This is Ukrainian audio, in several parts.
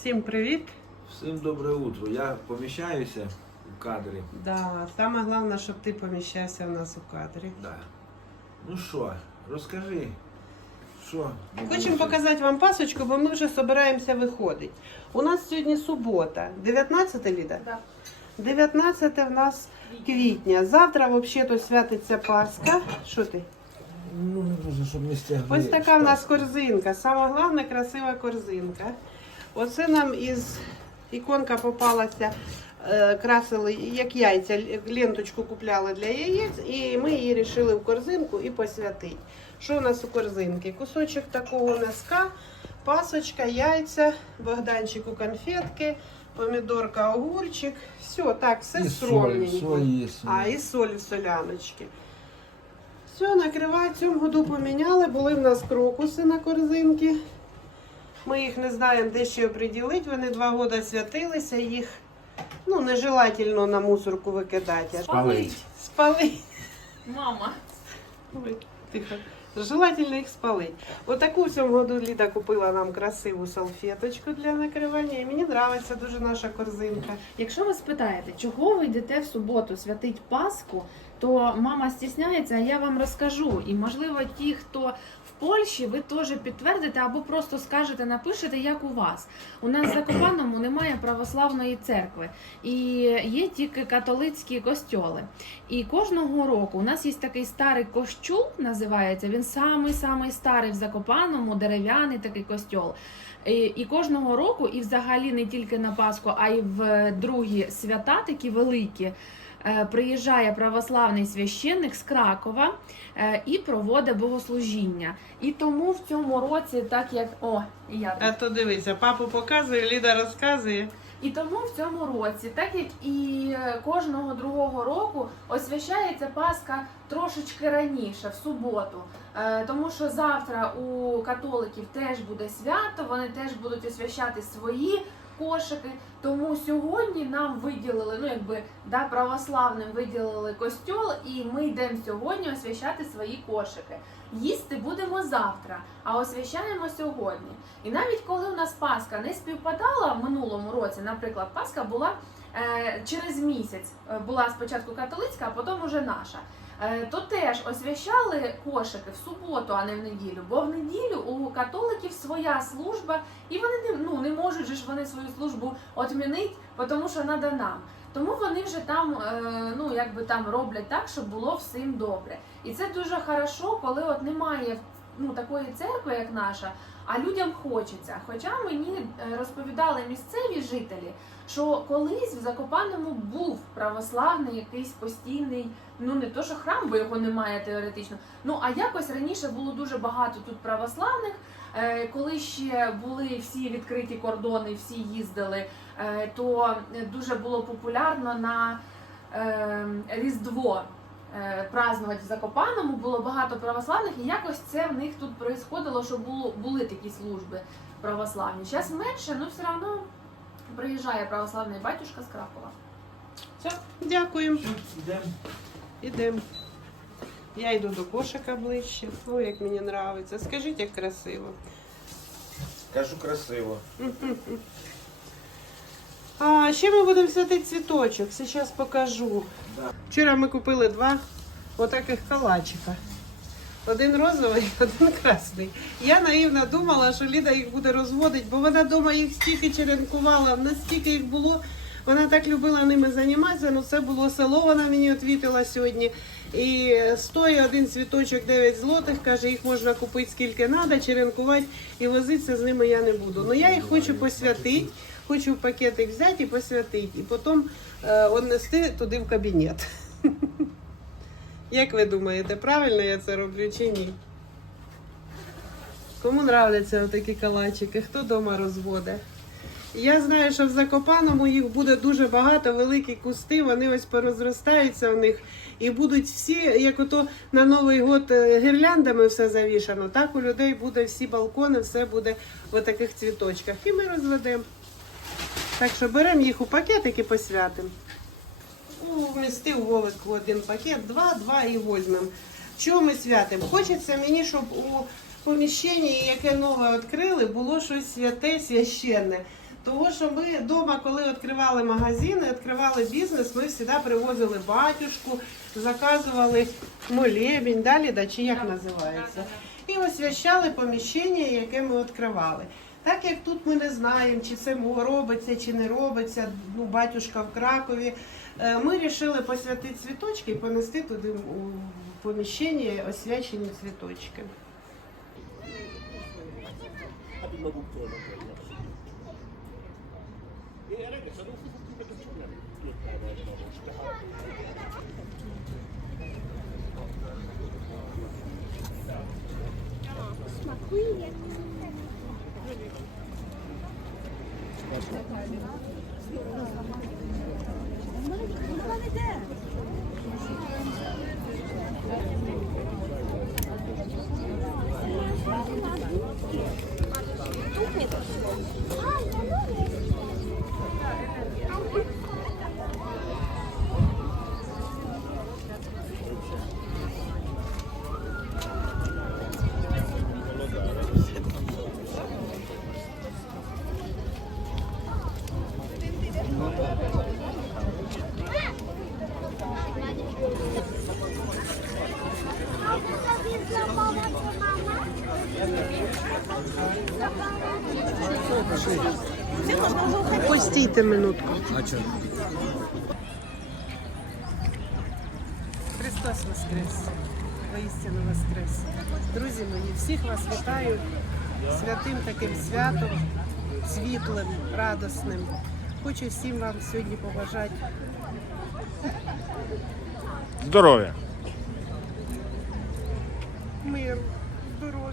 Всім привіт! Всім добре утро. Я поміщаюся у кадрі. Да, саме головне, щоб ти поміщався у нас у кадрі. Да. Ну що, розкажи, що? Хочемо показати вам пасочку, бо ми вже збираємося виходити. У нас сьогодні субота, 19 Ліда? Да. 19 в нас квітня. Завтра взагалі святиться Пасха. Що ти? Ну, не можна, щоб не стягли. Ось така в нас корзинка. Саме головне красива корзинка. Оце нам із іконка попалася. е, Красили як яйця, ленточку купляли для яєць, і ми її вирішили в корзинку і посвятити. Що у нас у корзинки? Кусочок такого носка, пасочка, яйця, Богданчику конфетки, помідорка, огурчик. Все, так, все І соль, соль є. А, і соль в соляночки. Все, накривай. В цьому году поміняли. Були в нас крокуси на корзинки. Ми їх не знаємо, де ще приділити. Вони два роки святилися, їх ну, нежелательно на мусорку викидати. Спалить. Спалить. Мама. Ой, тихо. Желательно їх спалити. Отаку в цьому году Ліда купила нам красиву салфеточку для накривання. І мені подобається дуже наша корзинка. Якщо ви спитаєте, чого ви йдете в суботу святить Пасху, то мама стісняється, а я вам розкажу. І можливо, ті, хто Польщі, ви теж підтвердите або просто скажете, напишете, як у вас. У нас в Закопаному немає православної церкви, і є тільки католицькі костьоли. І кожного року у нас є такий старий кощул, називається. Він самий самий старий в Закопаному, дерев'яний такий костьол. І, кожного року, і взагалі не тільки на Пасху, а й в другі свята, такі великі, приїжджає православний священник з Кракова е, і проводить богослужіння. І тому в цьому році, так як о, я тут. А то дивися, папу показує, Ліда розказує. І тому в цьому році, так як і е, кожного другого року, освящається Пасха трошечки раніше, в суботу. Е, Тому що завтра у католиків теж буде свято, вони теж будуть освящати свої кошики. Тому сьогодні нам виділили, ну якби да, православним виділили костьол, і ми йдемо сьогодні освящати свої кошики. Їсти будемо завтра, а освящаємо сьогодні. І навіть коли у нас Пасха не співпадала в минулому році, наприклад, Пасха була е, через місяць, Е, була спочатку католицька, а потім уже наша. Е, то теж освящали кошики в суботу, а не в неділю. Бо в неділю у католиків своя служба, і вони не, ну, не можуть ж вони свою службу отмінити, тому що треба нам. Тому вони вже там, е, ну якби там роблять так, щоб було всім добре. І це дуже хорошо, коли от немає ну такої церкви, як наша, а людям хочеться. Хоча мені е, розповідали місцеві жителі, що колись в Закопаному був православний якийсь постійний, ну не то що храм, бо його немає теоретично. Ну а якось раніше було дуже багато тут православних. Е, Коли ще були всі відкриті кордони, всі їздили, е, то дуже було популярно на е, Різдво празднувати в Закопаному, було багато православних, і якось це в них тут происходило, що було, були такі служби православні. Зараз менше, але все одно приїжджає православний батюшка з Кракова. Все, дякуємо. Ідемо. Ідемо. Я йду до кошика ближче. Ой, як мені подобається. Скажіть, як красиво. Кажу красиво. А ще ми будемо святити цвіточок. Зараз покажу. Вчора ми купили два отаких калачика. Один розовий, один красний. Я наївно думала, що Ліда їх буде розводити, бо вона вдома їх стільки черенкувала, настільки їх було. Вона так любила ними займатися, ну це було село, вона мені відвітила сьогодні. І стоїть один цвіточок 9 злотих, каже, їх можна купити скільки треба, черенкувати і возитися з ними я не буду. Ну я їх хочу посвятити, хочу в пакетик взяти і посвятити, і потім е, однести туди в кабінет. Як ви думаєте, правильно я це роблю чи ні? Кому нравляться такі калачики? Хто вдома розводить? Я знаю, що в Закопаному їх буде дуже багато, великі кусти, вони ось порозростаються в них і будуть всі, як ото на Новий год е, гірляндами все завішано, так у людей буде всі балкони, все буде в таких цвіточках. І ми розведемо. Так що беремо їх у пакетик і посвятимо. Вмістив Вовик в один пакет, два, два і візьмемо. Чого ми святимо? Хочеться мені, щоб у поміщенні, яке нове відкрили, було щось святе, священне. Тому що ми вдома, коли відкривали магазини, відкривали бізнес, ми завжди привозили батюшку, заказували молебень, далі, да, чи як називається. І освящали поміщення, яке ми відкривали. Так як тут ми не знаємо, чи це робиться, чи не робиться, ну, батюшка в Кракові, е, ми вирішили посвятити цвіточки і понести туди у поміщення освячені цвіточки. Постійте минутку. А что? Христос Воскрес! Воістину Воскрес! Друзі мої, всіх вас вітаю святим таким святом, світлим, радосним. Хочу всім вам сьогодні побажати Здоровья. миру, здоров'я,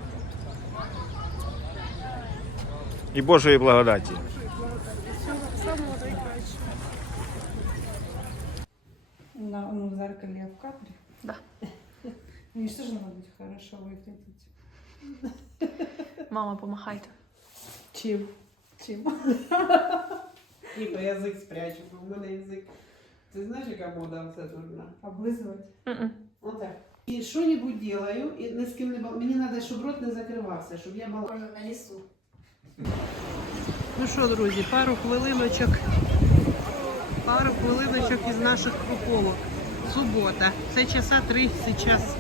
И Божией благодати. Божої благодаті, всього самого найкращого. На, ну, в зеркале я в кадре? Да. Мне же тоже надо быть хорошо выглядеть. Мама, помахайте. Чим? Чем? Тихо, язик спрячу, бо в мене язик. Ти знаєш, яка мода все дурна? Облизывать. Отак. І що-небудь делаю, і ні з ким не бал- Мені треба, щоб рот не закривався, щоб я балакала. Можно на лесу. Ну що, друзі, пару хвилиночок. Пару хвилиночок із наших прополок. Субота. Це часа три зараз.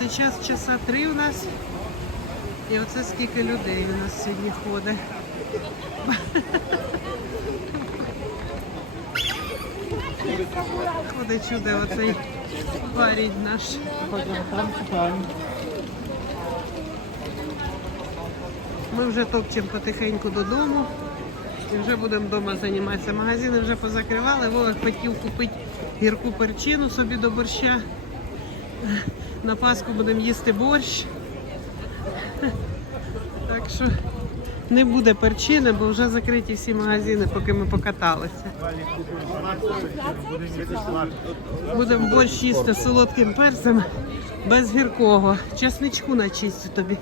Зараз часа три у нас. І оце скільки людей у нас сьогодні ходить. Ходить чудо оцей парень наш. Ми вже топчемо потихеньку додому. І вже будемо вдома займатися. Магазини вже позакривали. Вова хотів купити гірку перчину собі до борща. На Пасху будемо їсти борщ. Так що не буде перчини, бо вже закриті всі магазини, поки ми покаталися. Будемо борщ їсти солодким перцем без гіркого. Чесничку начистю тобі.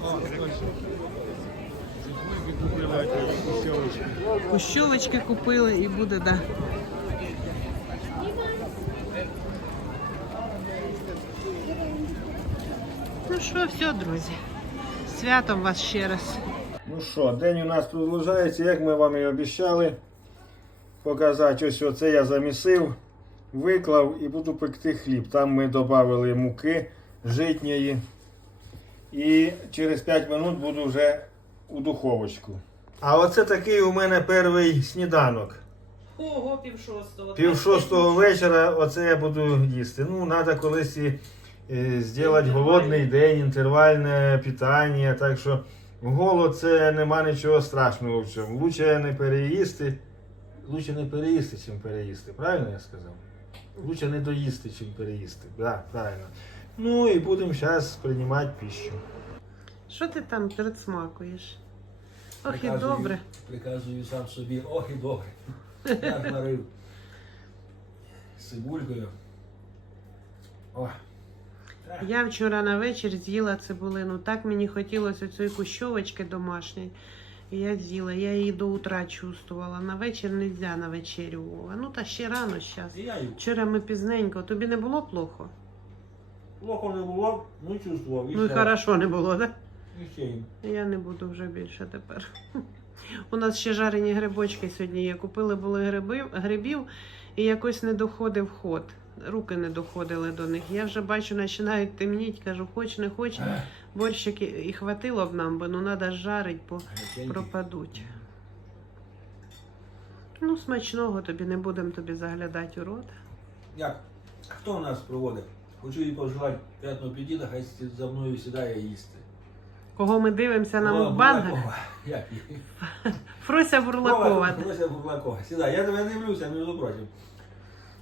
Кущовочки купили і буде, да. Ну що, все, друзі. Святом вас ще раз. Ну що, день у нас продовжується, як ми вам і обіцяли показати. Ось оце я замісив, виклав і буду пекти хліб. Там ми додали муки житньої. І через 5 минут буду вже у духовочку. А оце такий у мене перший сніданок. Ого, пів шостого. Пів шостого вечора оце я буду їсти. Ну, треба колись і, е, зробити голодний день, інтервальне питання. Так що в голод це нема нічого страшного в цьому. Лучше не переїсти. Лучше не переїсти, чим переїсти. Правильно я сказав? Лучше не доїсти, чим переїсти. Да, правильно. Ну і будемо зараз приймати пищу. Що ти там передсмакуєш? Ох, і Приказую- добре. Приказую сам собі, ох і добре. Я зварив з цибулькою. О, Я вчора на вечір з'їла цибулину. Так мені хотілося цієї кущовочки домашньої. І я з'їла. Я її до утра чувствувала. На вечір не можна на вечерю. Вова. Ну та ще рано зараз. і я їв. Вчора ми пізненько. Тобі не було плохо? Плохо не було, ну чувствував. Ну і ще- хорошо не було, так? Я не буду вже більше тепер. У нас ще жарені грибочки сьогодні є. Купили були гриби, грибів і якось не доходив ход. Руки не доходили до них. Я вже бачу, починають темніть. Кажу, хоч не хоч, борщики і хватило б нам, бо ну треба жарить, бо пропадуть. Ну, смачного тобі не будемо тобі заглядати у рот. Як? Хто у нас проводить? Хочу їй пожелати приятного апетита, хай за мною сідає їсти. Кого ми дивимося на мукбангах? Бурлакова. Фруся Бурлакова. Фрося Бурлакова. Сідай, я тебе дивлюся, між прочим.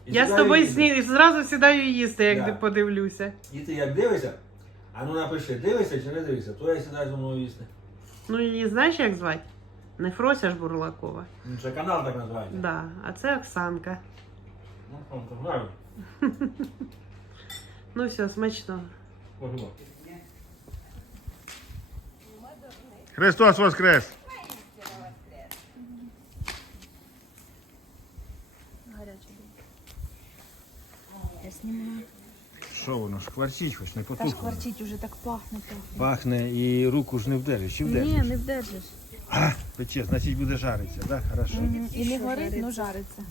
Я з тобою сні... зразу сідаю їсти, як Да. подивлюся. І ти як дивишся, а ну напиши, дивишся чи не дивишся, то я сідаю зі мною їсти. Ну її знаєш, як звати? Не Фрося ж Бурлакова. Ну, Це канал так називається. Да, а це Оксанка. Ну, то правильно. Ну все, смачного. Спасибо. Христос Воскрес! Я снимаю. Що воно, шкварчить хоч, не Та ж потухло. кварчить уже так пахне. пахне. Пахне і руку ж не вдержиш, чи вдержиш? Ні, не вдержиш. А, пече, значить буде жаритися, так? Хорошо. І не горить, ну жариться.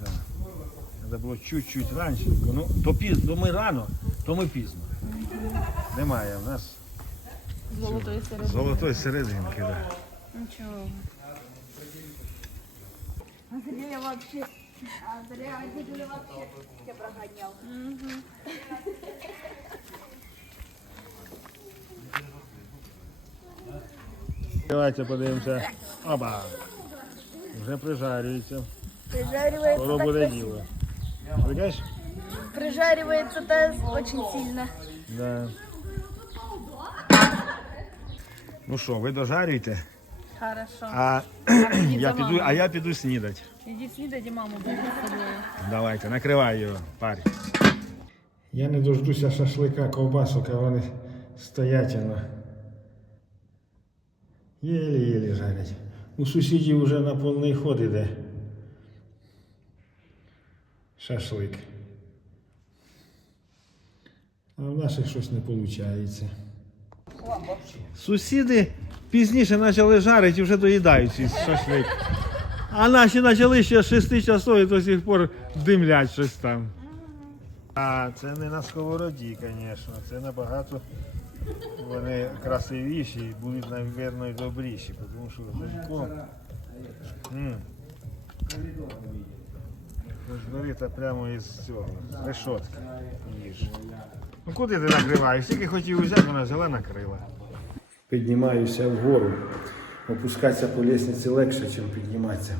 Да. Треба було чуть-чуть раніше. Ну, то пізно, то ми рано, то ми пізно. Немає в нас Золотої середини. золотої серединки. Да. Нічого. Андрей вообще, Андрей Андрей вообще тебя прогонял. Давайте подивимося. Оба. Вже прижарюється. Прижаривается, Скоро буде діло. Видиш? Прижаривается-то очень сильно. Да. Ну що, ви дожарюєте, Хорошо. а я піду, а я піду снідати. Ідіть снідати, маму буде з собою. Давайте, накривай його, парі. Я не дождуся шашлика, ковбасок, а вони стоять воно. Єлі-єлі жарять. У сусідів вже на повний ход іде. Шашлик. А в наших щось не виходить. Сусіди пізніше почали жарити і вже доїдають шашлик. А наші почали ще з 6 часов і до сих пор димлять щось там. А це не на сковороді, звісно. Це набагато вони красивіші і будуть, мабуть, і добріші, тому що легко. М. Хоч бери та прямо із цього, з решотки. Ну куди ти накриваєш? Скільки хотів взяти, вона взяла накрила. Піднімаюся вгору. Опускатися по лестниці легше, ніж підніматися.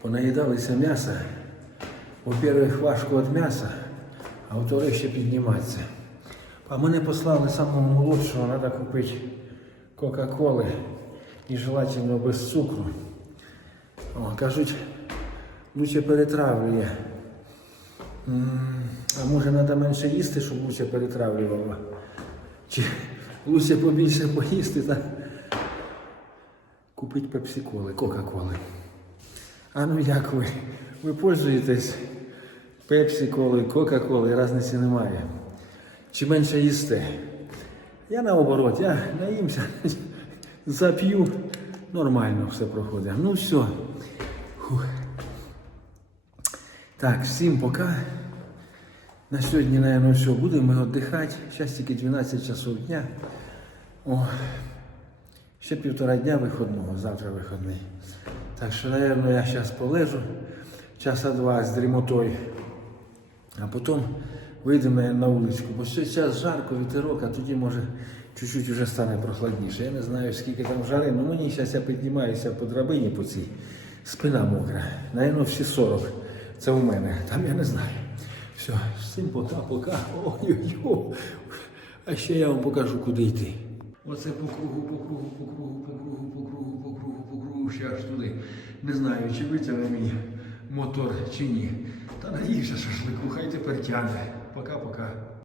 Понаїдалися м'яса. Во-первых, важко від м'яса, а во-вторых, ще підніматися. А мене послали самого молодшого, треба купити Кока-Коли і желательно без цукру. О, кажуть, лучше перетравлює. А може треба менше їсти, щоб лучше перетравлювало? Чи лучше побільше поїсти та купити пепсі-коли, Кока-Коли. А ну як ви? Ви пользуєтесь пепсі-коли, Кока-Коли, різниці немає. Чи менше їсте? Я наоборот, я наїмся, зап'ю, нормально все проходить. Ну все. Фух. Так, всім пока. На сьогодні, наверное, все. Будемо віддихати. Зараз тільки 12 часов дня. О, ще півтора дня виходного, завтра виходний. Так що, наверное, я зараз полежу часа два з дрімотою, а потім вийдемо на вуличку. Бо час жарко, вітерок, а тоді може чуть-чуть вже стане прохладніше. Я не знаю, скільки там жари, але мені зараз я піднімаюся по драбині по цій. Спина мокра. Наверно, всі 40. Це у мене. Там я не знаю. Все, всім пока-пока. Ой-ой-ой. А ще я вам покажу, куди йти. Оце по кругу, по кругу, по кругу, по кругу, по кругу, по кругу, по кругу, ще аж туди. Не знаю, чи витягне мій мотор, чи ні. Та наївся шашлику, хай тепер тягне. Пока-пока.